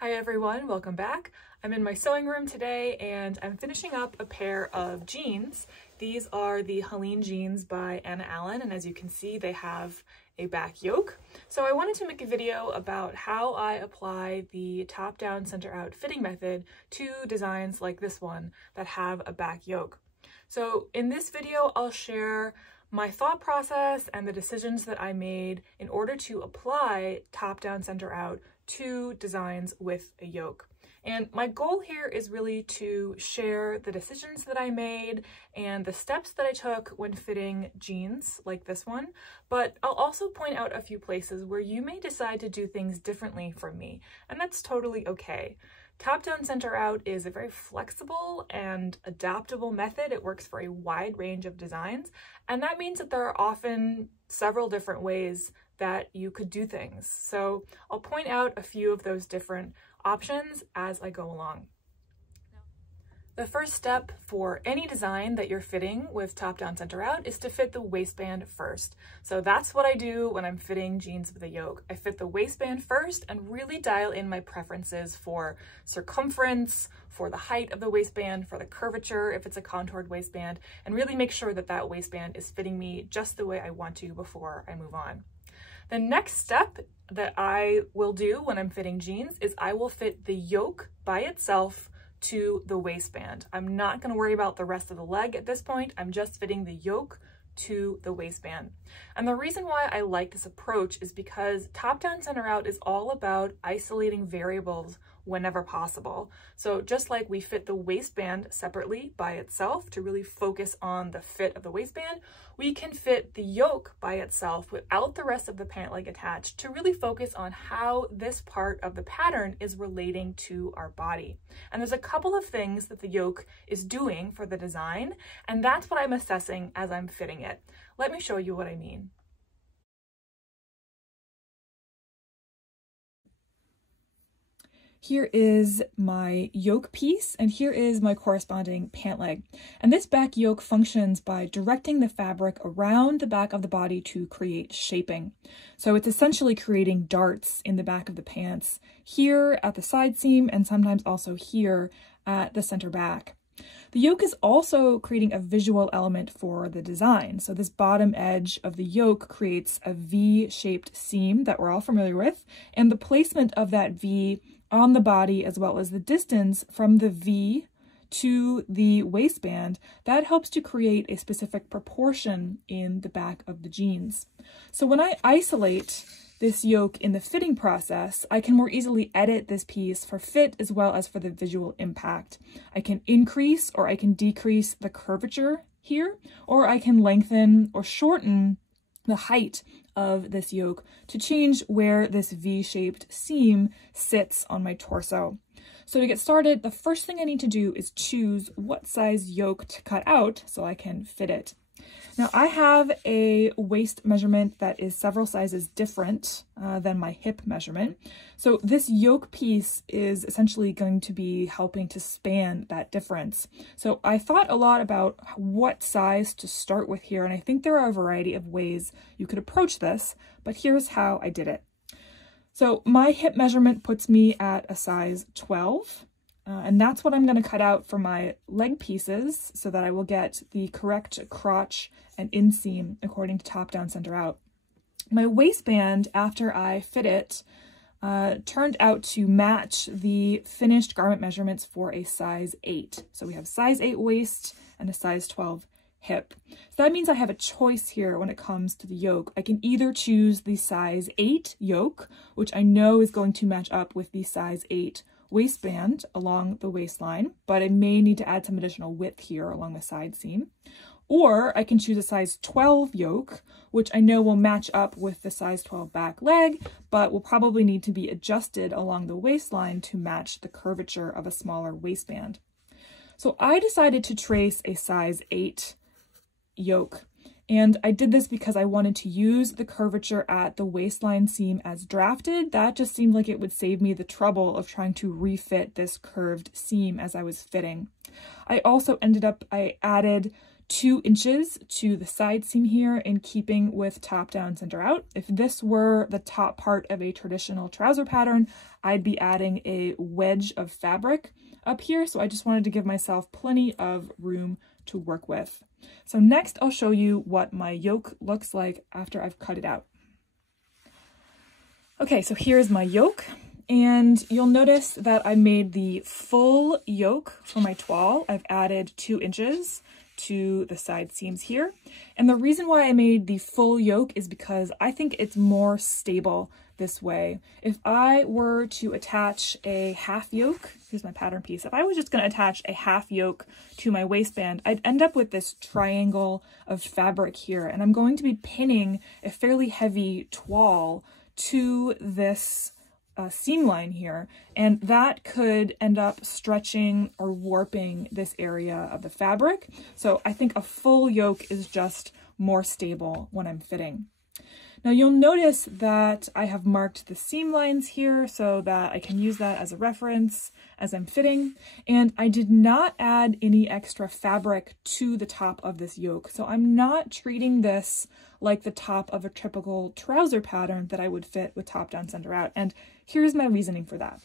Hi everyone, welcome back. I'm in my sewing room today and I'm finishing up a pair of jeans. These are the Helene jeans by Anna Allen, and as you can see they have a back yoke. So I wanted to make a video about how I apply the top down center out fitting method to designs like this one that have a back yoke. So in this video I'll share my thought process and the decisions that I made in order to apply top down center out to designs with a yoke. And my goal here is really to share the decisions that I made and the steps that I took when fitting jeans like this one, but I'll also point out a few places where you may decide to do things differently from me, and that's totally okay. Top down center out is a very flexible and adaptable method. It works for a wide range of designs, and that means that there are often several different ways that you could do things. So I'll point out a few of those different options as I go along. The first step for any design that you're fitting with top down center out is to fit the waistband first. So that's what I do when I'm fitting jeans with a yoke. I fit the waistband first and really dial in my preferences for circumference, for the height of the waistband, for the curvature if it's a contoured waistband, and really make sure that that waistband is fitting me just the way I want to before I move on. The next step that I will do when I'm fitting jeans is I will fit the yoke by itself to the waistband. I'm not going to worry about the rest of the leg at this point. I'm just fitting the yoke to the waistband. And the reason why I like this approach is because top down center out is all about isolating variables whenever possible. So just like we fit the waistband separately by itself to really focus on the fit of the waistband, we can fit the yoke by itself without the rest of the pant leg attached to really focus on how this part of the pattern is relating to our body. And there's a couple of things that the yoke is doing for the design, and that's what I'm assessing as I'm fitting it. Let me show you what I mean. Here is my yoke piece, and here is my corresponding pant leg. And this back yoke functions by directing the fabric around the back of the body to create shaping. So it's essentially creating darts in the back of the pants, here at the side seam, and sometimes also here at the center back. The yoke is also creating a visual element for the design. So this bottom edge of the yoke creates a V-shaped seam that we're all familiar with, and the placement of that V on the body, as well as the distance from the V to the waistband, that helps to create a specific proportion in the back of the jeans. So when I isolate this yoke in the fitting process, I can more easily edit this piece for fit as well as for the visual impact. I can increase or I can decrease the curvature here, or I can lengthen or shorten the height of this yoke to change where this V-shaped seam sits on my torso. So to get started, the first thing I need to do is choose what size yoke to cut out so I can fit it. Now I have a waist measurement that is several sizes different than my hip measurement. So this yoke piece is essentially going to be helping to span that difference. So I thought a lot about what size to start with here, and I think there are a variety of ways you could approach this, but here's how I did it. So my hip measurement puts me at a size 12. And that's what I'm going to cut out for my leg pieces so that I will get the correct crotch and inseam according to top down center out. My waistband, after I fit it, turned out to match the finished garment measurements for a size 8. So we have size 8 waist and a size 12 hip. So that means I have a choice here when it comes to the yoke. I can either choose the size 8 yoke, which I know is going to match up with the size 8 waistband along the waistline, but I may need to add some additional width here along the side seam. Or I can choose a size 12 yoke, which I know will match up with the size 12 back leg, but will probably need to be adjusted along the waistline to match the curvature of a smaller waistband. So I decided to trace a size 8 yoke. And I did this because I wanted to use the curvature at the waistline seam as drafted. That just seemed like it would save me the trouble of trying to refit this curved seam as I was fitting. I added 2 inches to the side seam here in keeping with top down, center out. If this were the top part of a traditional trouser pattern, I'd be adding a wedge of fabric up here. So I just wanted to give myself plenty of room to work with. So next I'll show you what my yoke looks like after I've cut it out. Okay, so here's my yoke. And you'll notice that I made the full yoke for my toile. I've added 2 inches to the side seams here. And the reason why I made the full yoke is because I think it's more stable this way. If I were to attach a half yoke, here's my pattern piece. If I was just going to attach a half yoke to my waistband, I'd end up with this triangle of fabric here. And I'm going to be pinning a fairly heavy toile to this seam line here, and that could end up stretching or warping this area of the fabric. So I think a full yoke is just more stable when I'm fitting. Now you'll notice that I have marked the seam lines here so that I can use that as a reference as I'm fitting, and I did not add any extra fabric to the top of this yoke. So I'm not treating this like the top of a typical trouser pattern that I would fit with top down, center out. And here's my reasoning for that.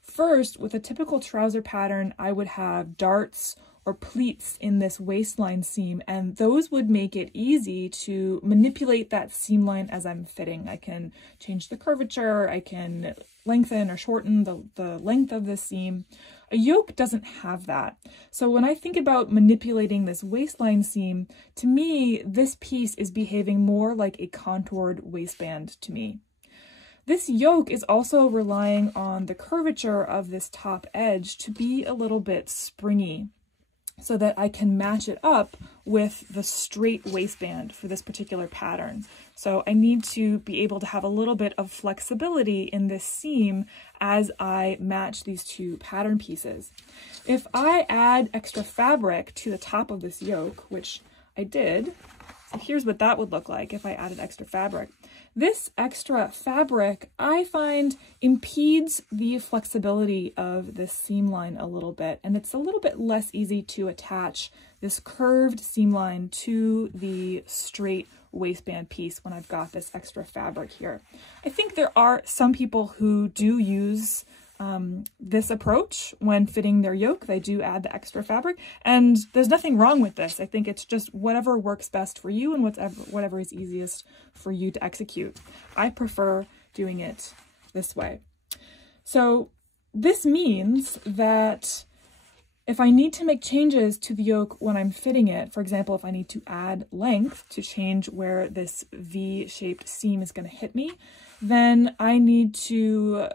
First, with a typical trouser pattern, I would have darts or pleats in this waistline seam, and those would make it easy to manipulate that seam line as I'm fitting. I can change the curvature, I can lengthen or shorten the length of the seam. A yoke doesn't have that. So when I think about manipulating this waistline seam, to me, this piece is behaving more like a contoured waistband to me. This yoke is also relying on the curvature of this top edge to be a little bit springy, so that I can match it up with the straight waistband for this particular pattern. So I need to be able to have a little bit of flexibility in this seam as I match these two pattern pieces. If I add extra fabric to the top of this yoke, which I did, so here's what that would look like if I added extra fabric. This extra fabric, I find, impedes the flexibility of this seam line a little bit, and it's a little bit less easy to attach this curved seam line to the straight waistband piece when I've got this extra fabric here. I think there are some people who do use this approach when fitting their yoke. They do add the extra fabric, and there's nothing wrong with this. I think it's just whatever works best for you and whatever is easiest for you to execute. I prefer doing it this way. So this means that if I need to make changes to the yoke when I'm fitting it, for example, if I need to add length to change where this V-shaped seam is going to hit me, then I need to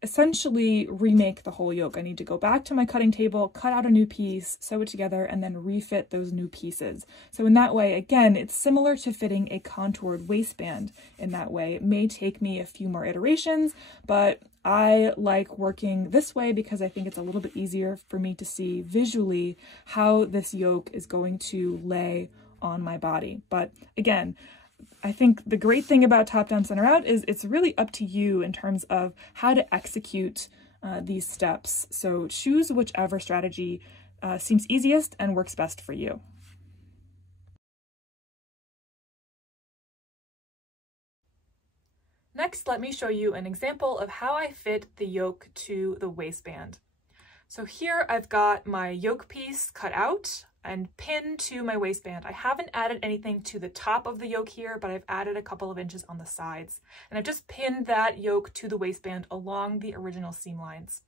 essentially remake the whole yoke. I need to go back to my cutting table, cut out a new piece, sew it together, and then refit those new pieces. So in that way, again, it's similar to fitting a contoured waistband in that way. It may take me a few more iterations, but I like working this way because I think it's a little bit easier for me to see visually how this yoke is going to lay on my body. But again, I think the great thing about top down, center out is it's really up to you in terms of how to execute these steps. So choose whichever strategy seems easiest and works best for you. Next, let me show you an example of how I fit the yoke to the waistband. So here I've got my yoke piece cut out and pinned to my waistband. I haven't added anything to the top of the yoke here, but I've added a couple of inches on the sides. And I've just pinned that yoke to the waistband along the original seam lines.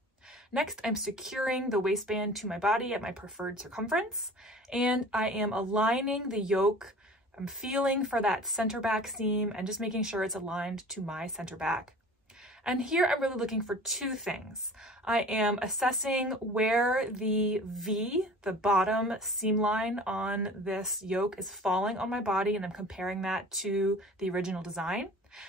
Next, I'm securing the waistband to my body at my preferred circumference, and I am aligning the yoke. I'm feeling for that center back seam and just making sure it's aligned to my center back. And here I'm really looking for two things. I am assessing where the V, the bottom seam line on this yoke, is falling on my body, and I'm comparing that to the original design.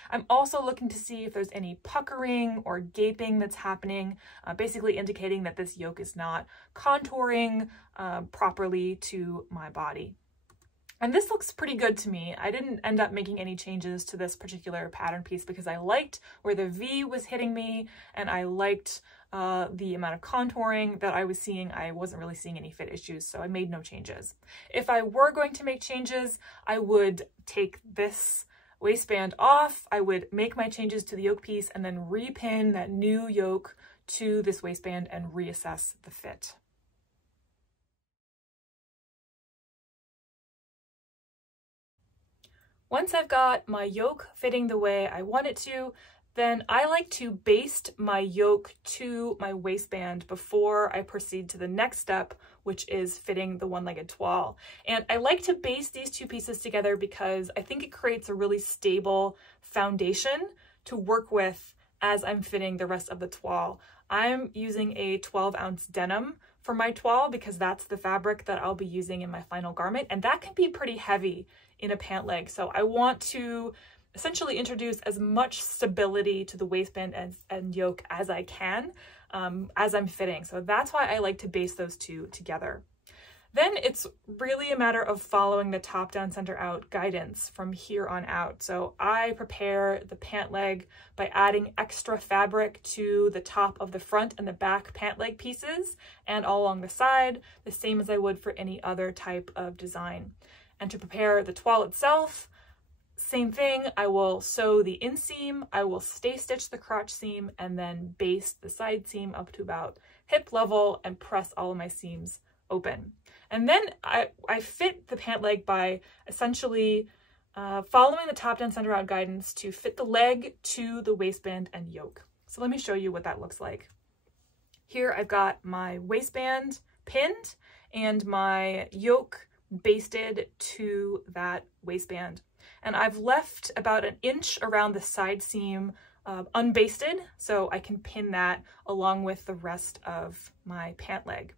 I'm also looking to see if there's any puckering or gaping that's happening, basically indicating that this yoke is not contouring properly to my body. And this looks pretty good to me. I didn't end up making any changes to this particular pattern piece because I liked where the V was hitting me, and I liked the amount of contouring that I was seeing, I wasn't really seeing any fit issues, so I made no changes. If I were going to make changes, I would take this waistband off, I would make my changes to the yoke piece, and then repin that new yoke to this waistband and reassess the fit. Once I've got my yoke fitting the way I want it to, then I like to baste my yoke to my waistband before I proceed to the next step, which is fitting the one-legged toile. And I like to baste these two pieces together because I think it creates a really stable foundation to work with as I'm fitting the rest of the toile. I'm using a 12-ounce denim for my toile because that's the fabric that I'll be using in my final garment, and that can be pretty heavy in a pant leg. So I want to essentially introduce as much stability to the waistband and yoke as I can as I'm fitting. So that's why I like to baste those two together. Then it's really a matter of following the top down, center out guidance from here on out. So I prepare the pant leg by adding extra fabric to the top of the front and the back pant leg pieces and all along the side, the same as I would for any other type of design. And to prepare the toile itself, same thing, I will sew the inseam, I will stay stitch the crotch seam, and then baste the side seam up to about hip level and press all of my seams open. And then I fit the pant leg by essentially following the top down, center out guidance to fit the leg to the waistband and yoke. So let me show you what that looks like. Here I've got my waistband pinned and my yoke basted to that waistband. And I've left about an inch around the side seam unbasted, so I can pin that along with the rest of my pant leg.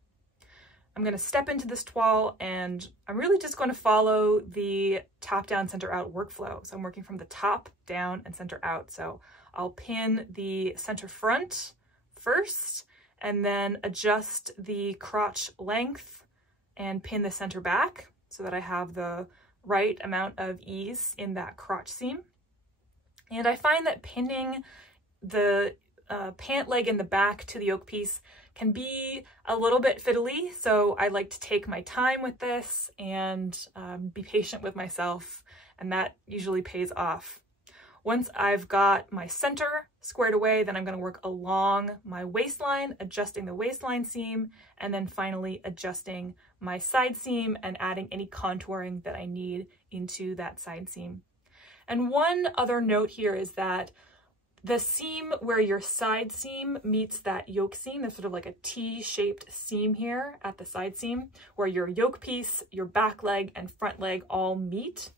I'm going to step into this toile and I'm really just going to follow the top down, center out workflow. So I'm working from the top down and center out. So I'll pin the center front first and then adjust the crotch length and pin the center back so that I have the right amount of ease in that crotch seam. And I find that pinning the pant leg in the back to the yoke piece can be a little bit fiddly, so I like to take my time with this and be patient with myself, and that usually pays off. Once I've got my center squared away, then I'm going to work along my waistline, adjusting the waistline seam, and then finally adjusting my side seam and adding any contouring that I need into that side seam. And one other note here is that the seam where your side seam meets that yoke seam, there's sort of like a T-shaped seam here at the side seam where your yoke piece, your back leg, and front leg all meet.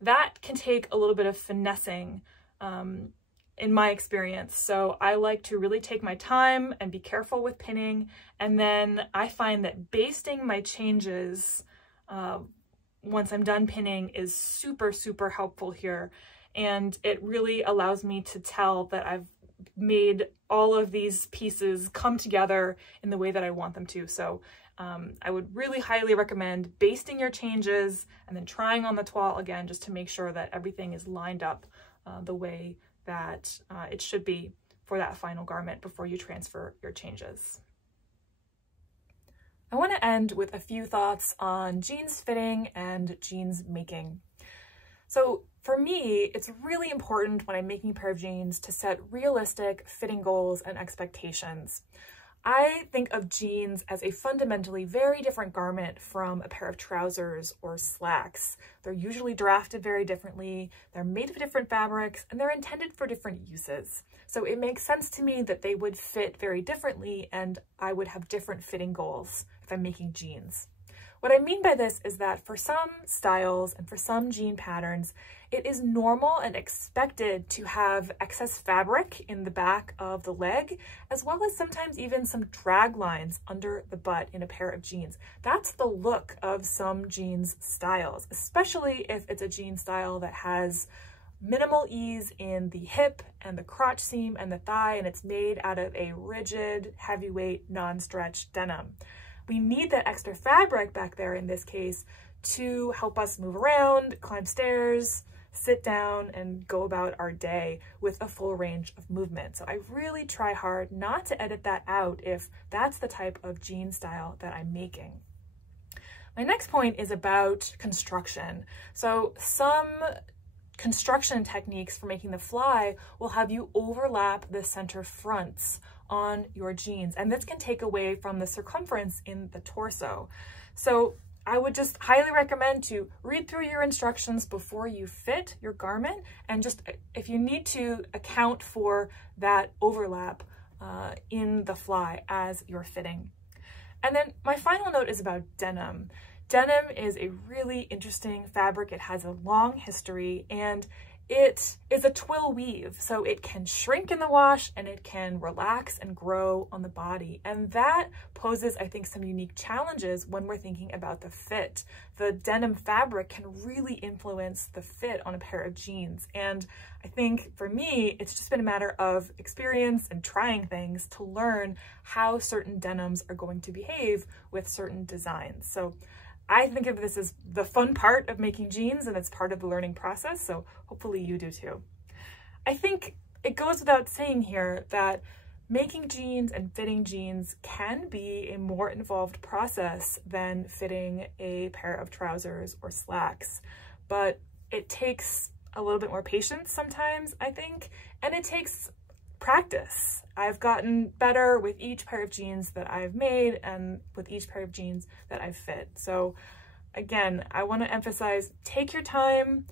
That can take a little bit of finessing in my experience. So I like to really take my time and be careful with pinning. And then I find that basting my changes once I'm done pinning is super, super helpful here. And it really allows me to tell that I've made all of these pieces come together in the way that I want them to. So I would really highly recommend basting your changes and then trying on the toile again just to make sure that everything is lined up the way that it should be for that final garment before you transfer your changes. I want to end with a few thoughts on jeans fitting and jeans making. So for me, it's really important when I'm making a pair of jeans to set realistic fitting goals and expectations. I think of jeans as a fundamentally very different garment from a pair of trousers or slacks. They're usually drafted very differently, they're made of different fabrics, and they're intended for different uses. So it makes sense to me that they would fit very differently and I would have different fitting goals if I'm making jeans. What I mean by this is that for some styles and for some jean patterns, it is normal and expected to have excess fabric in the back of the leg, as well as sometimes even some drag lines under the butt in a pair of jeans. That's the look of some jeans styles, especially if it's a jean style that has minimal ease in the hip and the crotch seam and the thigh, and it's made out of a rigid, heavyweight, non-stretch denim. We need that extra fabric back there in this case to help us move around, climb stairs, sit down and go about our day with a full range of movement. So I really try hard not to edit that out if that's the type of jean style that I'm making. My next point is about construction. So some construction techniques for making the fly will have you overlap the center fronts on your jeans, and this can take away from the circumference in the torso. So I would just highly recommend to read through your instructions before you fit your garment, and just, if you need to, account for that overlap in the fly as you're fitting. And then my final note is about denim. Denim is a really interesting fabric. It has a long history, and it is a twill weave, so it can shrink in the wash and it can relax and grow on the body. And that poses, I think, some unique challenges when we're thinking about the fit. The denim fabric can really influence the fit on a pair of jeans. And I think for me, it's just been a matter of experience and trying things to learn how certain denims are going to behave with certain designs. So I think of this as the fun part of making jeans, and it's part of the learning process, so hopefully you do too. I think it goes without saying here that making jeans and fitting jeans can be a more involved process than fitting a pair of trousers or slacks, but it takes a little bit more patience sometimes, I think, and it takes practice. I've gotten better with each pair of jeans that I've made and with each pair of jeans that I've fit. So again, I want to emphasize, take your time,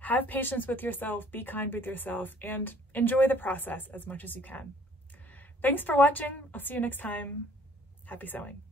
have patience with yourself, be kind with yourself, and enjoy the process as much as you can. Thanks for watching. I'll see you next time. Happy sewing.